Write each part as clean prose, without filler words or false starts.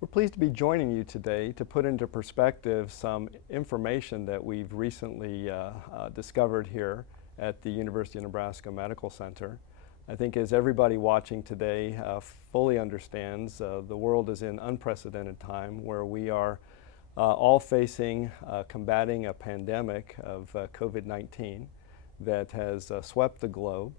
We're pleased to be joining you today to put into perspective some information that we've recently discovered here at the University of Nebraska Medical Center. I think as everybody watching today fully understands, the world is in unprecedented time where we are all facing combating a pandemic of COVID-19 that has swept the globe.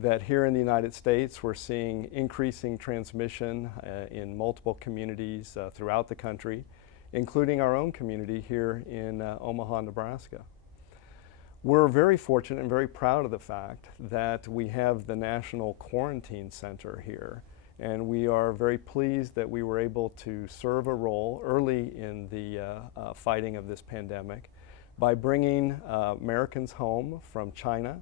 That here in the United States we're seeing increasing transmission in multiple communities throughout the country, including our own community here in Omaha, Nebraska. We're very fortunate and very proud of the fact that we have the National Quarantine Center here, and we are very pleased that we were able to serve a role early in the fighting of this pandemic by bringing Americans home from China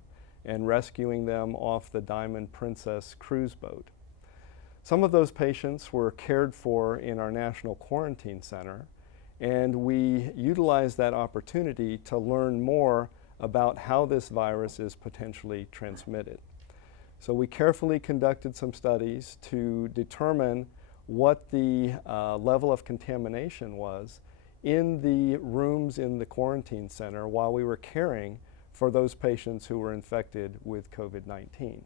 and rescuing them off the Diamond Princess cruise boat. Some of those patients were cared for in our National Quarantine Center, and we utilized that opportunity to learn more about how this virus is potentially transmitted. So we carefully conducted some studies to determine what the level of contamination was in the rooms in the quarantine center while we were caring for those patients who were infected with COVID-19.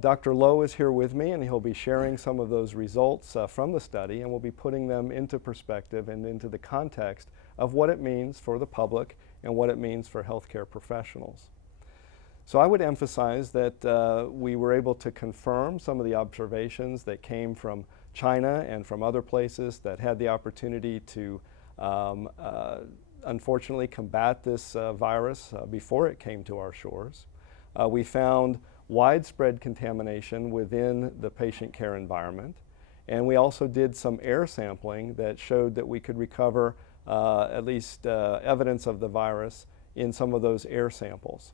Dr. Lowe is here with me, and he'll be sharing some of those results from the study, and we'll be putting them into perspective and into the context of what it means for the public and what it means for healthcare professionals. So I would emphasize that we were able to confirm some of the observations that came from China and from other places that had the opportunity to unfortunately combat this virus before it came to our shores. We found widespread contamination within the patient care environment, and we also did some air sampling that showed that we could recover at least evidence of the virus in some of those air samples.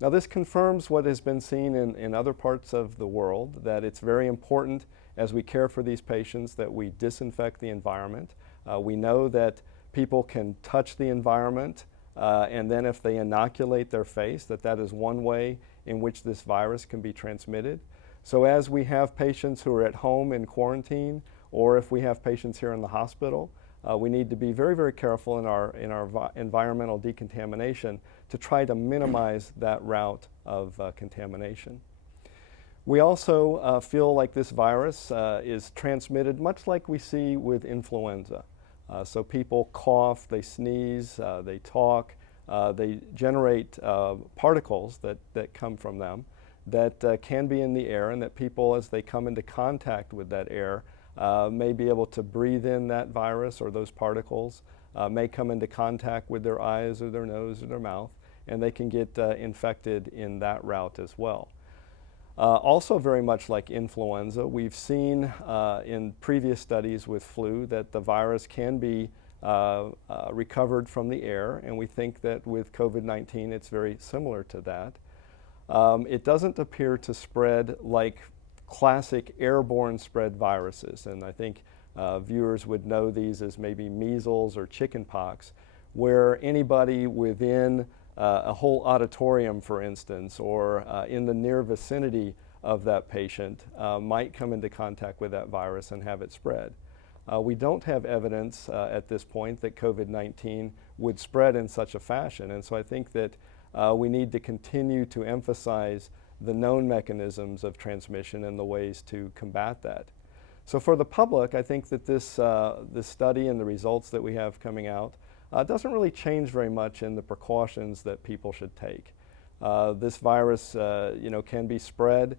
Now this confirms what has been seen in other parts of the world, that it's very important as we care for these patients that we disinfect the environment. We know that people can touch the environment, and then if they inoculate their face, that is one way in which this virus can be transmitted. So as we have patients who are at home in quarantine, or if we have patients here in the hospital, we need to be very, very careful in our environmental decontamination to try to minimize that route of contamination. We also feel like this virus is transmitted much like we see with influenza. So people cough, they sneeze, they talk, they generate particles that come from them that can be in the air, and that people, as they come into contact with that air, may be able to breathe in that virus or those particles, may come into contact with their eyes or their nose or their mouth, and they can get infected in that route as well. Also very much like influenza, we've seen in previous studies with flu that the virus can be recovered from the air, and we think that with COVID-19 it's very similar to that. It doesn't appear to spread like classic airborne spread viruses, and I think viewers would know these as maybe measles or chickenpox, where anybody within a whole auditorium, for instance, or in the near vicinity of that patient might come into contact with that virus and have it spread. We don't have evidence at this point that COVID-19 would spread in such a fashion, and so I think that we need to continue to emphasize the known mechanisms of transmission and the ways to combat that. So for the public, I think that this study and the results that we have coming out doesn't really change very much in the precautions that people should take. This virus can be spread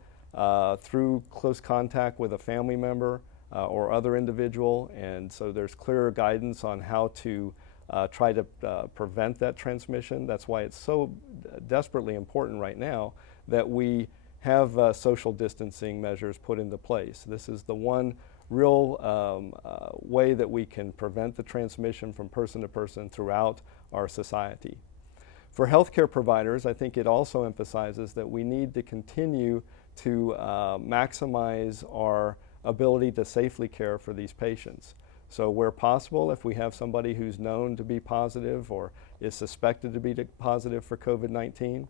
through close contact with a family member or other individual, and so there's clear guidance on how to try to prevent that transmission. That's why it's so desperately important right now that we have social distancing measures put into place. This is the one real way that we can prevent the transmission from person to person throughout our society. For healthcare providers, I think it also emphasizes that we need to continue to maximize our ability to safely care for these patients. So where possible, if we have somebody who's known to be positive or is suspected to be positive for COVID-19,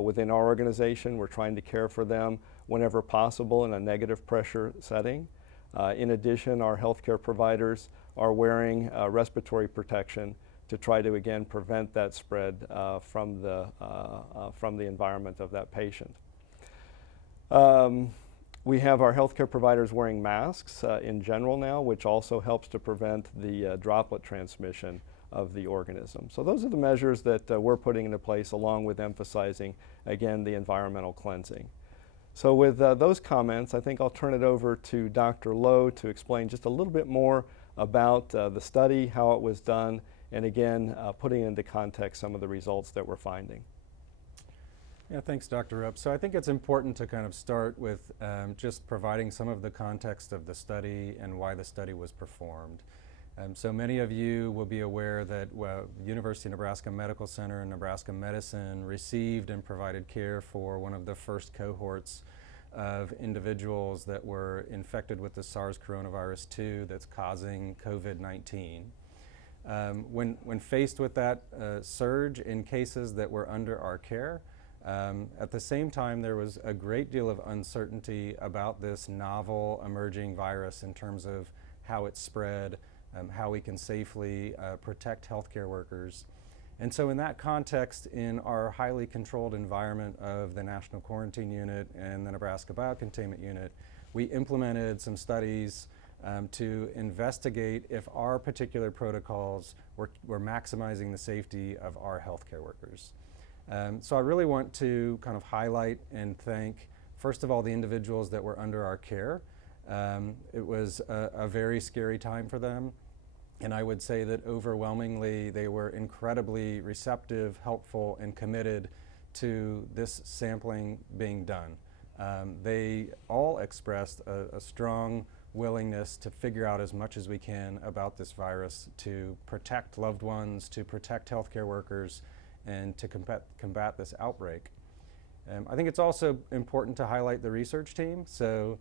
within our organization, we're trying to care for them whenever possible in a negative pressure setting. In addition, our healthcare providers are wearing respiratory protection to try to, again, prevent that spread from the environment of that patient. We have our healthcare providers wearing masks in general now, which also helps to prevent the droplet transmission of the organism. So those are the measures that we're putting into place, along with emphasizing, again, the environmental cleansing. So with those comments, I think I'll turn it over to Dr. Lowe to explain just a little bit more about the study, how it was done, and again, putting into context some of the results that we're finding. Yeah, thanks, Dr. Rupp. So I think it's important to kind of start with just providing some of the context of the study and why the study was performed. So many of you will be aware that University of Nebraska Medical Center and Nebraska Medicine received and provided care for one of the first cohorts of individuals that were infected with the SARS coronavirus 2 that's causing COVID-19. When faced with that surge in cases that were under our care, at the same time there was a great deal of uncertainty about this novel emerging virus in terms of how it spread, how we can safely protect healthcare workers. And so in that context, in our highly controlled environment of the National Quarantine Unit and the Nebraska Biocontainment Unit, we implemented some studies to investigate if our particular protocols were maximizing the safety of our healthcare workers. So I really want to kind of highlight and thank, first of all, the individuals that were under our care. It was a very scary time for them, and I would say that overwhelmingly they were incredibly receptive, helpful, and committed to this sampling being done. They all expressed a strong willingness to figure out as much as we can about this virus, to protect loved ones, to protect healthcare workers, and to combat this outbreak. I think it's also important to highlight the research team. So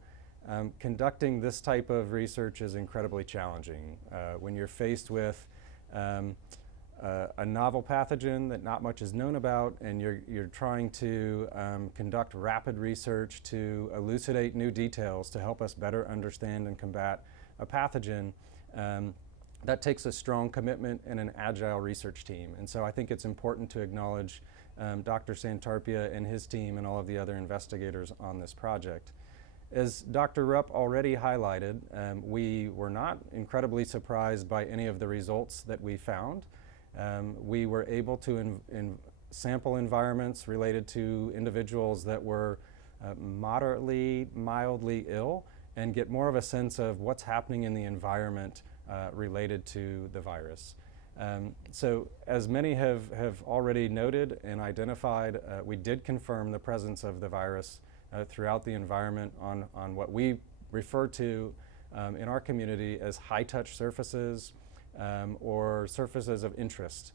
conducting this type of research is incredibly challenging. When you're faced with a novel pathogen that not much is known about, and you're trying to conduct rapid research to elucidate new details to help us better understand and combat a pathogen, that takes a strong commitment and an agile research team. And so I think it's important to acknowledge Dr. Santarpia and his team and all of the other investigators on this project. As Dr. Rupp already highlighted, we were not incredibly surprised by any of the results that we found. We were able to sample environments related to individuals that were moderately, mildly ill, and get more of a sense of what's happening in the environment related to the virus. So as many have already noted and identified, we did confirm the presence of the virus throughout the environment on what we refer to in our community as high-touch surfaces or surfaces of interest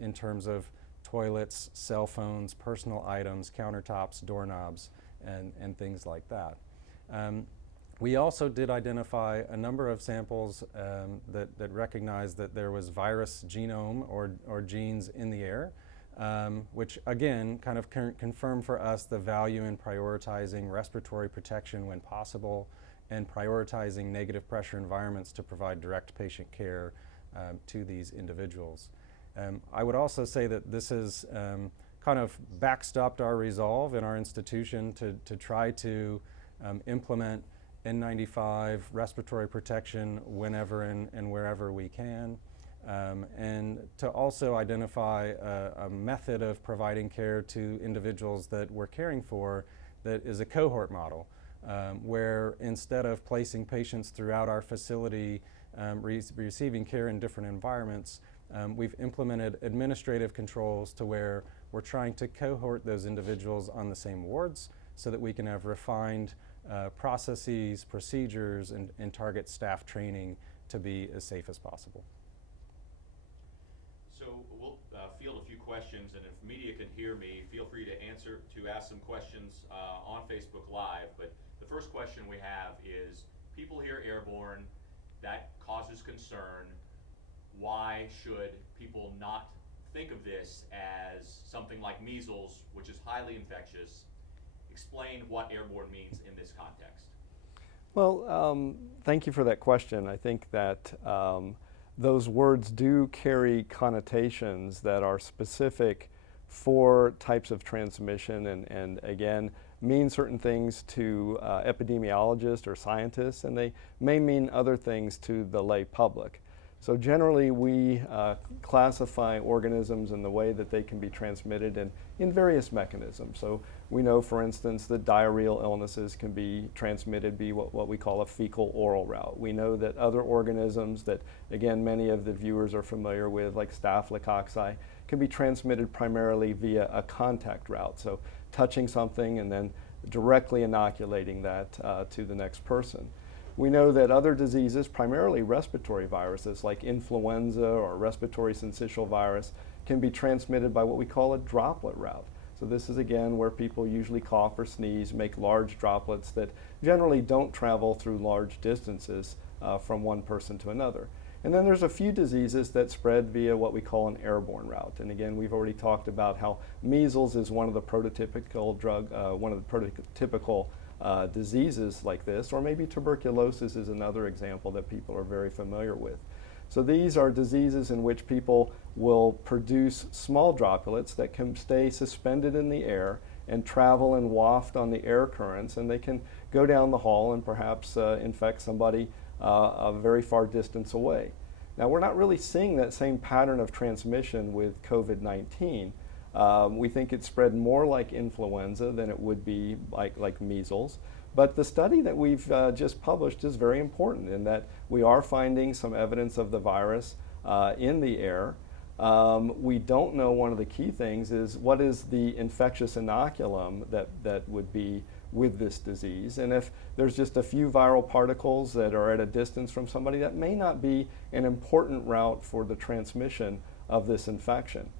in terms of toilets, cell phones, personal items, countertops, doorknobs, and things like that. We also did identify a number of samples that recognized that there was virus genome or genes in the air, which again kind of confirmed for us the value in prioritizing respiratory protection when possible and prioritizing negative pressure environments to provide direct patient care to these individuals. I would also say that this has kind of backstopped our resolve in our institution to try to implement N95 respiratory protection whenever and wherever we can, and to also identify a method of providing care to individuals that we're caring for that is a cohort model, where instead of placing patients throughout our facility receiving care in different environments, we've implemented administrative controls to where we're trying to cohort those individuals on the same wards so that we can have refined processes, procedures, and target staff training to be as safe as possible. So we'll field a few questions, and if media can hear me, feel free to ask some questions on Facebook Live. But the first question we have is, people hear airborne, that causes concern. Why should people not think of this as something like measles, which is highly infectious? Explain what airborne means in this context. Well, thank you for that question. I think that those words do carry connotations that are specific for types of transmission and again, mean certain things to epidemiologists or scientists, and they may mean other things to the lay public. So generally, we classify organisms in the way that they can be transmitted in various mechanisms. So we know, for instance, that diarrheal illnesses can be transmitted via what we call a fecal-oral route. We know that other organisms that, again, many of the viewers are familiar with, like Staphylococci, can be transmitted primarily via a contact route. So touching something and then directly inoculating that to the next person. We know that other diseases, primarily respiratory viruses like influenza or respiratory syncytial virus, can be transmitted by what we call a droplet route. So this is again where people usually cough or sneeze, make large droplets that generally don't travel through large distances from one person to another. And then there's a few diseases that spread via what we call an airborne route. And again, we've already talked about how measles is one of the prototypical diseases like this, or maybe tuberculosis is another example that people are very familiar with. So these are diseases in which people will produce small droplets that can stay suspended in the air and travel and waft on the air currents, and they can go down the hall and perhaps infect somebody a very far distance away. Now, we're not really seeing that same pattern of transmission with COVID-19. We think it spread more like influenza than it would be like measles. But the study that we've just published is very important in that we are finding some evidence of the virus in the air. We don't know, one of the key things is what is the infectious inoculum that would be with this disease. And if there's just a few viral particles that are at a distance from somebody, that may not be an important route for the transmission of this infection.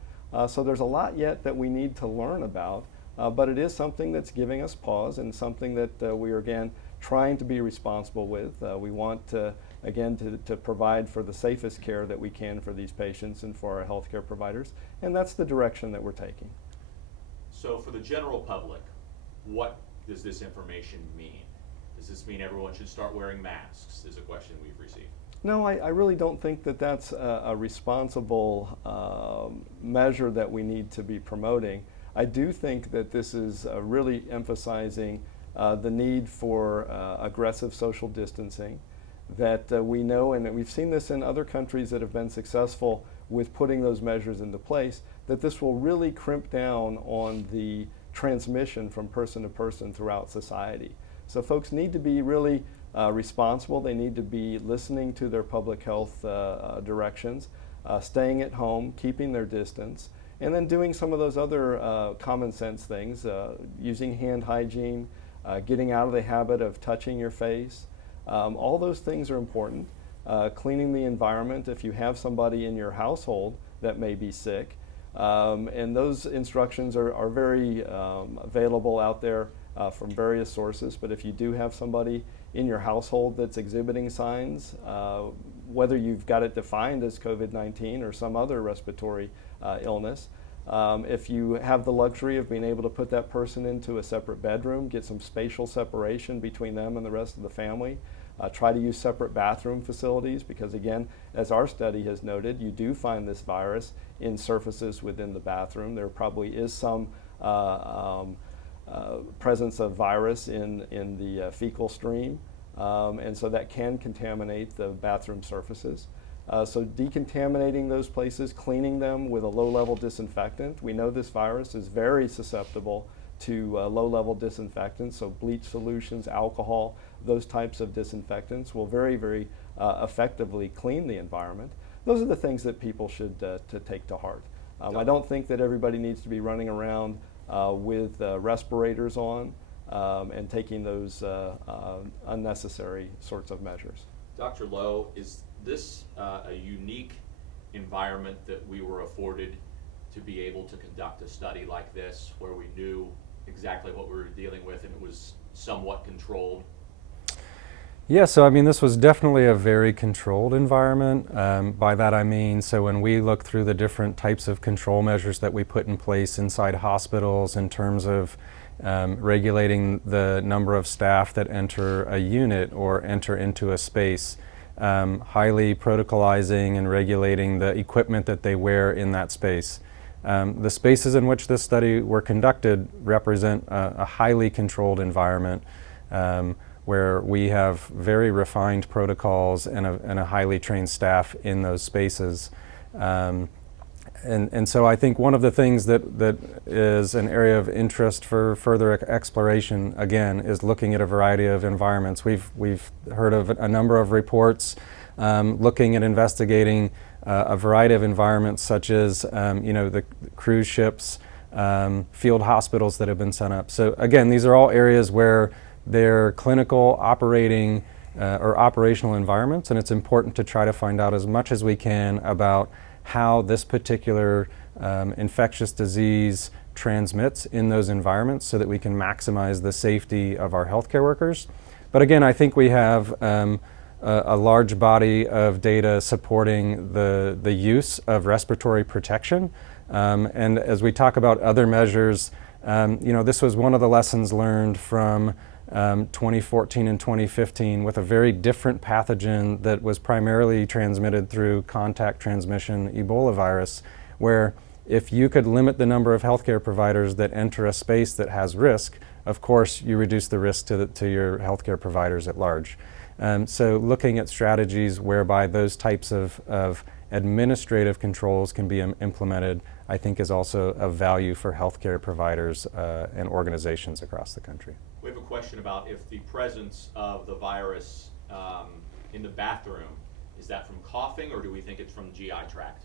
So there's a lot yet that we need to learn about, but it is something that's giving us pause and something that we are, again, trying to be responsible with. We want to, again, to provide for the safest care that we can for these patients and for our healthcare providers, and that's the direction that we're taking. So for the general public, what does this information mean? Does this mean everyone should start wearing masks, is a question we've received. No, I really don't think that that's a responsible measure that we need to be promoting. I do think that this is really emphasizing the need for aggressive social distancing, that we know, and we've seen this in other countries that have been successful with putting those measures into place, that this will really crimp down on the transmission from person to person throughout society. So folks need to be really responsible. They need to be listening to their public health directions, staying at home, keeping their distance, and then doing some of those other common sense things, using hand hygiene, getting out of the habit of touching your face. All those things are important. Cleaning the environment if you have somebody in your household that may be sick. And those instructions are very available out there from various sources, but if you do have somebody in your household that's exhibiting signs, whether you've got it defined as COVID-19 or some other respiratory illness, if you have the luxury of being able to put that person into a separate bedroom, get some spatial separation between them and the rest of the family, try to use separate bathroom facilities because, again, as our study has noted, you do find this virus in surfaces within the bathroom. There probably is some presence of virus in the fecal stream, and so that can contaminate the bathroom surfaces. So decontaminating those places, cleaning them with a low-level disinfectant. We know this virus is very susceptible to low-level disinfectants, so bleach solutions, alcohol, those types of disinfectants will very, very effectively clean the environment. Those are the things that people should to take to heart. I don't think that everybody needs to be running around with respirators on and taking those unnecessary sorts of measures. Dr. Lowe, is this a unique environment that we were afforded to be able to conduct a study like this where we knew exactly what we were dealing with and it was somewhat controlled? Yeah, so I mean, this was definitely a very controlled environment. By that I mean, so when we look through the different types of control measures that we put in place inside hospitals in terms of regulating the number of staff that enter a unit or enter into a space, highly protocolizing and regulating the equipment that they wear in that space. The spaces in which this study were conducted represent a highly controlled environment where we have very refined protocols and a highly trained staff in those spaces. And so I think one of the things that is an area of interest for further exploration, again, is looking at a variety of environments. We've heard of a number of reports looking at investigating a variety of environments, such as the cruise ships, field hospitals that have been set up. So again, these are all areas where they're clinical, operating, or operational environments, and it's important to try to find out as much as we can about how this particular infectious disease transmits in those environments so that we can maximize the safety of our healthcare workers. But again, I think we have a large body of data supporting the use of respiratory protection. And as we talk about other measures, this was one of the lessons learned from 2014 and 2015 with a very different pathogen that was primarily transmitted through contact transmission, Ebola virus, where if you could limit the number of healthcare providers that enter a space that has risk, of course you reduce the risk to your healthcare providers at large. So looking at strategies whereby those types of administrative controls can be implemented, I think is also of value for healthcare providers and organizations across the country. We have a question about if the presence of the virus in the bathroom, is that from coughing, or do we think it's from the GI tract?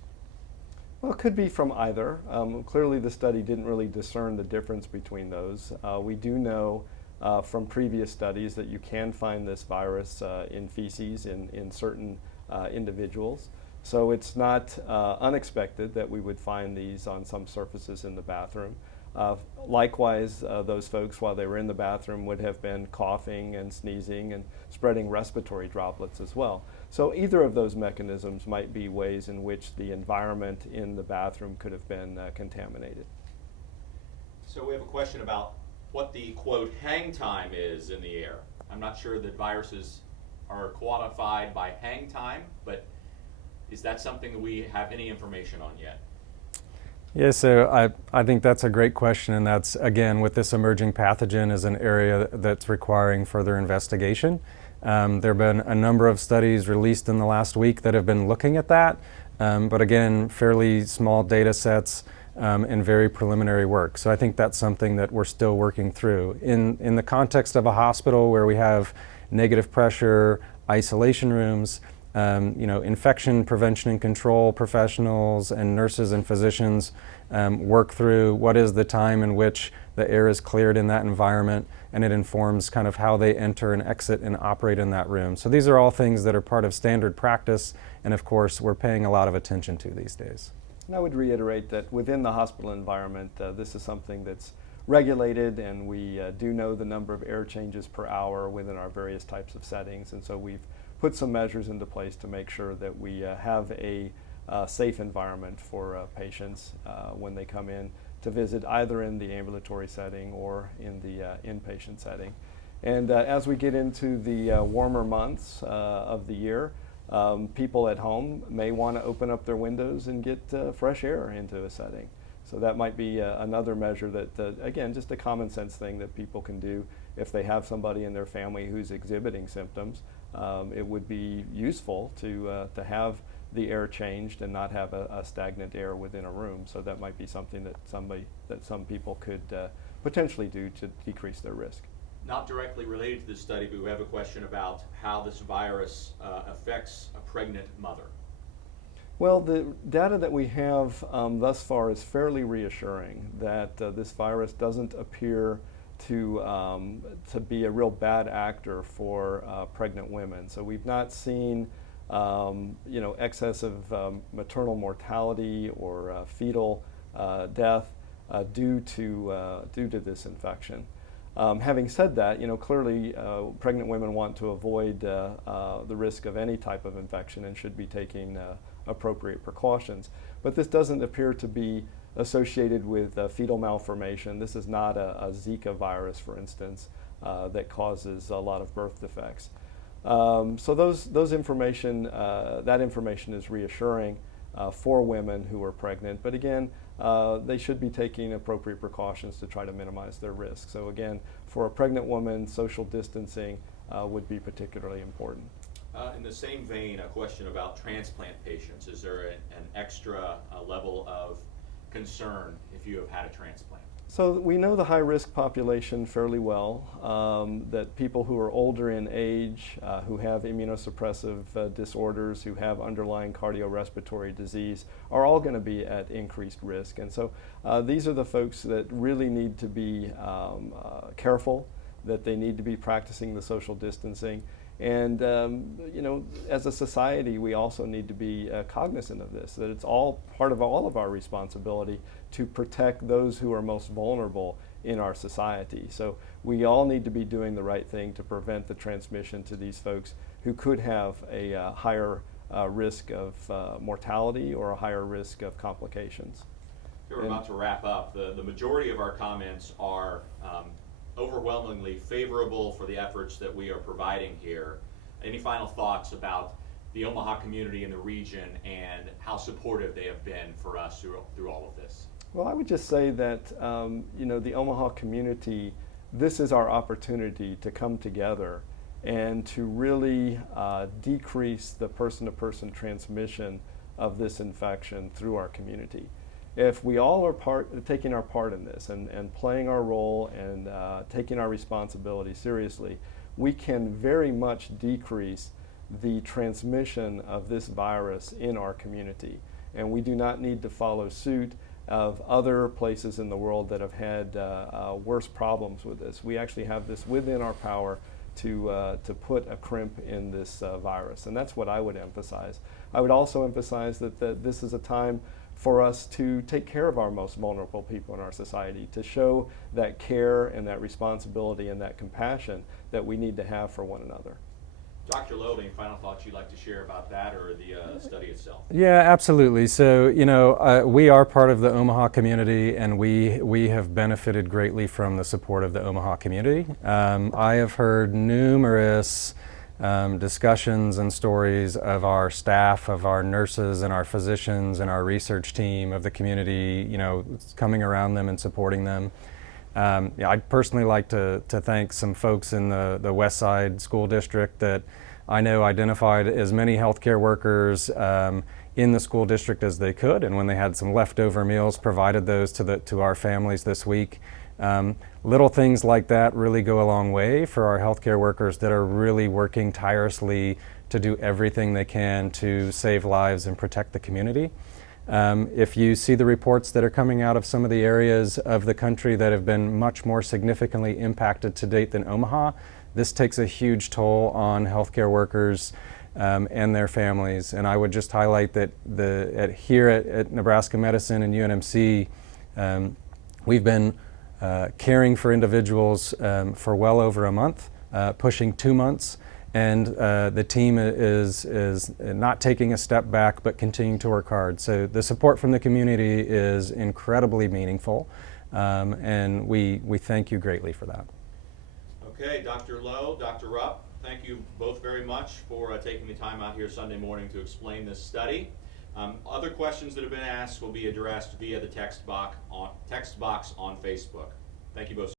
Well, it could be from either. Clearly the study didn't really discern the difference between those. We do know from previous studies that you can find this virus in feces in certain individuals. So it's not unexpected that we would find these on some surfaces in the bathroom. Likewise, those folks, while they were in the bathroom, would have been coughing and sneezing and spreading respiratory droplets as well. So either of those mechanisms might be ways in which the environment in the bathroom could have been contaminated. So we have a question about what the, quote, hang time is in the air. I'm not sure that viruses are quantified by hang time, but is that something that we have any information on yet? Yeah, so I think that's a great question, and that's, again, with this emerging pathogen is an area that's requiring further investigation. There have been a number of studies released in the last week that have been looking at that, but again, fairly small data sets and very preliminary work. So I think that's something that we're still working through. In the context of a hospital where we have negative pressure, isolation rooms, infection prevention and control professionals and nurses and physicians work through what is the time in which the air is cleared in that environment, and it informs kind of how they enter and exit and operate in that room. So these are all things that are part of standard practice, and of course we're paying a lot of attention to these days. And I would reiterate that within the hospital environment, this is something that's regulated, and we do know the number of air changes per hour within our various types of settings, and so we've put some measures into place to make sure that we have a safe environment for patients when they come in to visit, either in the ambulatory setting or in the inpatient setting. And as we get into the warmer months of the year, people at home may want to open up their windows and get fresh air into a setting. So that might be another measure that, again, just a common sense thing that people can do if they have somebody in their family who's exhibiting symptoms. It would be useful to have the air changed and not have a stagnant air within a room. So that might be something that some people could potentially do to decrease their risk. Not directly related to this study, but we have a question about how this virus affects a pregnant mother. Well, the data that we have thus far is fairly reassuring that this virus doesn't appear to be a real bad actor for pregnant women. So we've not seen excessive maternal mortality or fetal death due to this infection. Having said that, clearly pregnant women want to avoid the risk of any type of infection and should be taking appropriate precautions. But this doesn't appear to be associated with fetal malformation. This is not a Zika virus, for instance, that causes a lot of birth defects. So those information, that information is reassuring for women who are pregnant. But again, they should be taking appropriate precautions to try to minimize their risk. So again, for a pregnant woman, social distancing would be particularly important. In the same vein, a question about transplant patients. Is there an extra level of concern if you have had a transplant? So we know the high-risk population fairly well, that people who are older in age, who have immunosuppressive disorders, who have underlying cardiorespiratory disease, are all going to be at increased risk. And so these are the folks that really need to be careful, that they need to be practicing the social distancing. And you know, as a society, we also need to be cognizant of this, that it's all part of all of our responsibility to protect those who are most vulnerable in our society. So we all need to be doing the right thing to prevent the transmission to these folks who could have a higher risk of mortality or a higher risk of complications. We're about to wrap up. The majority of our comments are overwhelmingly favorable for the efforts that we are providing here. Any final thoughts about the Omaha community and the region and how supportive they have been for us through all of this? Well, I would just say that you know, the Omaha community, this is our opportunity to come together and to really decrease the person-to-person transmission of this infection through our community. If we all are taking our part in this and playing our role and taking our responsibility seriously, we can very much decrease the transmission of this virus in our community. And we do not need to follow suit of other places in the world that have had worse problems with this. We actually have this within our power to put a crimp in this virus. And that's what I would emphasize. I would also emphasize that this is a time for us to take care of our most vulnerable people in our society, to show that care and that responsibility and that compassion that we need to have for one another. Dr. Lowe, any final thoughts you'd like to share about that or the study itself? Yeah, absolutely. So, you know, we are part of the Omaha community, and we have benefited greatly from the support of the Omaha community. I have heard numerous discussions and stories of our staff, of our nurses and our physicians and our research team, of the community, you know, coming around them and supporting them. Yeah, I'd personally like to thank some folks in the West Side School District that I know identified as many healthcare workers in the school district as they could, and when they had some leftover meals, provided those to our families this week. Little things like that really go a long way for our healthcare workers that are really working tirelessly to do everything they can to save lives and protect the community. If you see the reports that are coming out of some of the areas of the country that have been much more significantly impacted to date than Omaha, this takes a huge toll on healthcare workers and their families. And I would just highlight that here at Nebraska Medicine and UNMC, we've been caring for individuals for well over a month, pushing 2 months, and the team is not taking a step back but continuing to work hard. So the support from the community is incredibly meaningful, and we thank you greatly for that. Okay, Dr. Lowe, Dr. Rupp, thank you both very much for taking the time out here Sunday morning to explain this study. Other questions that have been asked will be addressed via the text box on Facebook. Thank you both.